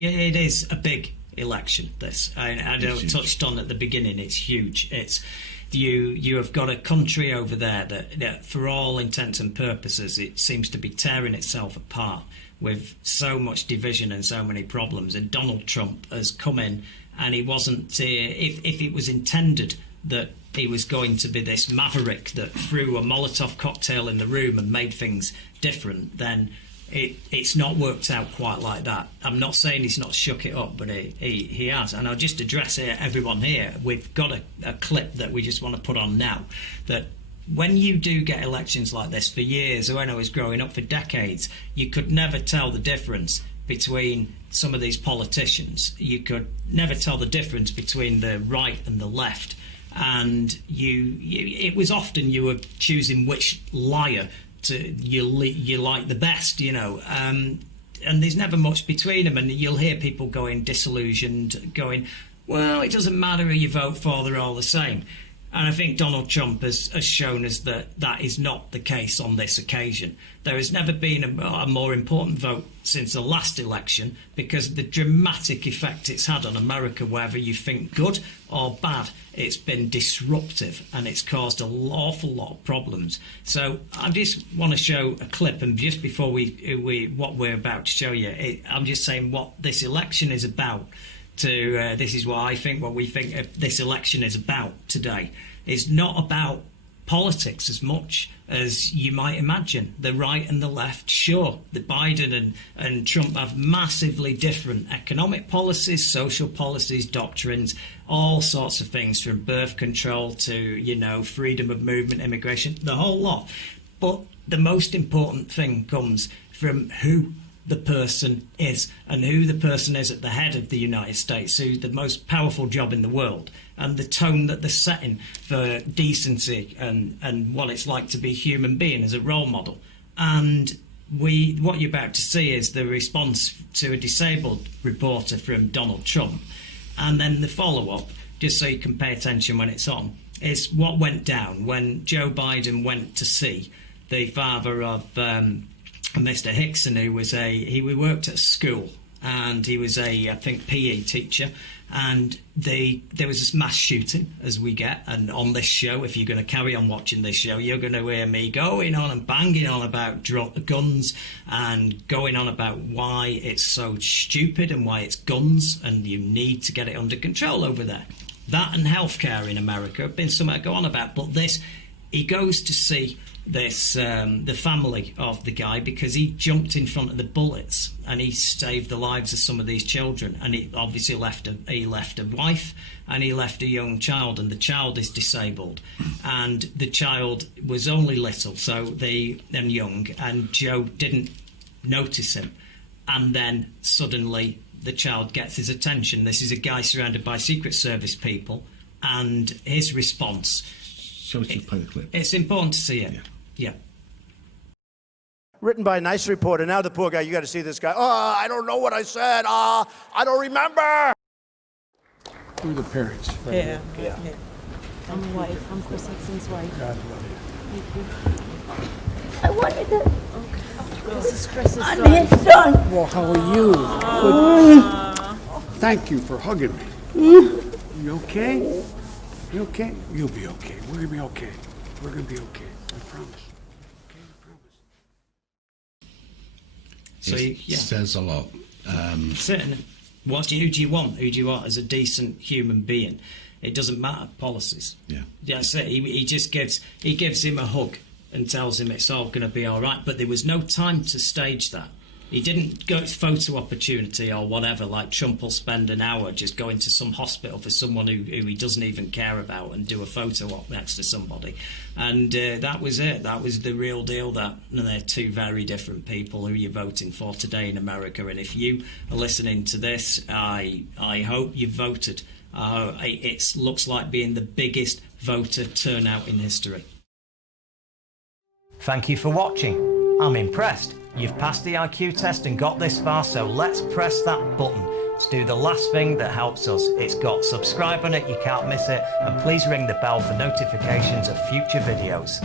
It is a big election, this. I touched on at the beginning, it's huge. It's you have got a country over there that for all intents and purposes, it seems to be tearing itself apart with so much division and so many problems. And Donald Trump has come in, and he wasn't, if it was intended that he was going to be this maverick that threw a Molotov cocktail in the room and made things different, then it's not worked out quite like that. I'm not saying he's not shook it up, but he has. And I'll just address everyone here. We've got a clip that we just want to put on now, that when you do get elections like this, for years, when I was growing up, for decades, you could never tell the difference between some of these politicians. You could never tell the difference between the right and the left. And it was often you were choosing which liar you like the best, and there's never much between them. And you'll hear people going disillusioned, going, well, it doesn't matter who you vote for, they're all the same. And I think Donald Trump has shown us that is not the case on this occasion. There has never been a more important vote since the last election, because of the dramatic effect it's had on America, whether you think good or bad. It's been disruptive, and it's caused an awful lot of problems. So I just want to show a clip, and just before what we're about to show you, I'm just saying what this election is about. This is what we think this election is about today. It's not about politics as much as you might imagine. The right and the left, sure, the Biden and Trump have massively different economic policies, social policies, doctrines, all sorts of things, from birth control to, freedom of movement, immigration, the whole lot. But the most important thing comes from who the person is, and who the person is at the head of the United States, who's the most powerful job in the world, and the tone that they're setting for decency and what it's like to be a human being as a role model. And what you're about to see is the response to a disabled reporter from Donald Trump. And then the follow-up, just so you can pay attention when it's on, is what went down when Joe Biden went to see the father of Mr. Hickson, who was he worked at a school, and he was I think, PE teacher, and there was this mass shooting, as we get. And on this show, if you're going to carry on watching this show, you're going to hear me going on and banging on about guns, and going on about why it's so stupid and why it's guns, and you need to get it under control over there. That and healthcare in America have been something I go on about. But this, he goes to see this the family of the guy, because he jumped in front of the bullets and he saved the lives of some of these children. And he obviously left a wife, and he left a young child, and the child is disabled, and the child was only little, and young, and Joe didn't notice him. And then suddenly the child gets his attention. This is a guy surrounded by Secret Service people, and his response. So let's play the clip. It's important to see it. Yeah. Written by a nice reporter. Now the poor guy, you got to see this guy. Oh, I don't know what I said. I don't remember. Who are the parents? Yeah. I'm the wife. I'm Kris Hickson's wife. God love you. Thank you. I wanted to. Okay. This is Chris's I'm son. his son. Well, how are you? Good. Thank you for hugging me. You okay? You okay? You'll be okay. We're going to be okay. We're going to be okay. I promise. Okay, I promise. So It says a lot. Certain. Who do you want? Who do you want as a decent human being? It doesn't matter policies. Yeah. That's it. He just gives him a hug and tells him it's all going to be all right. But there was no time to stage that. He didn't go to photo opportunity or whatever, like Trump will spend an hour just going to some hospital for someone who he doesn't even care about and do a photo op next to somebody. And that was it. That was the real deal. That and they're two very different people who you're voting for today in America. And if you are listening to this, I hope you voted. It looks like being the biggest voter turnout in history. Thank you for watching. I'm impressed. You've passed the IQ test and got this far, so let's press that button to do the last thing that helps us. It's got subscribe on it, you can't miss it, and please ring the bell for notifications of future videos.